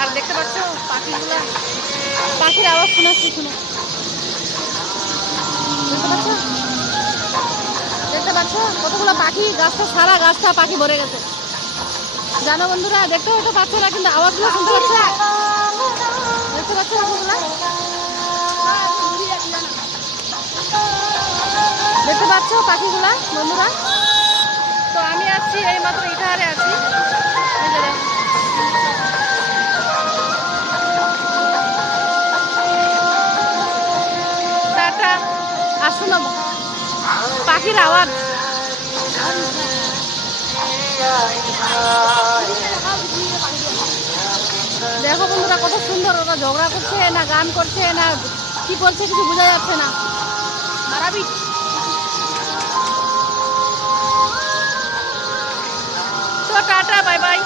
আর দেখতে পাচ্ছ পাখিগুলো, পাখির আওয়াজ শোনাচ্ছি, শুনো। দেখতে পাচ্ছ, দেখতে পাচ্ছ কতগুলো পাখি, গাছটা সারা গাছটা পাখি ভরে গেছে। জানো বন্ধুরা, দেখতেও তো পাচ্ছ না, কিন্তু আওয়াজগুলো শুনতে পাচ্ছ। দেখতে পাচ্ছ পাখিগুলা, দেখতে পাচ্ছ পাখিগুলা বন্ধুরা। তো আমি আছি এইমাত্র ইটাহারে আছি। টাটা, আর শুনো পাখির আওয়াজ। দেখো বন্ধুরা কত সুন্দর, ওরা ঝগড়া করছে না গান করছে না কি করছে কিছু বোঝা যাচ্ছে না। মারাবি। তো টাটা, বাই বাই।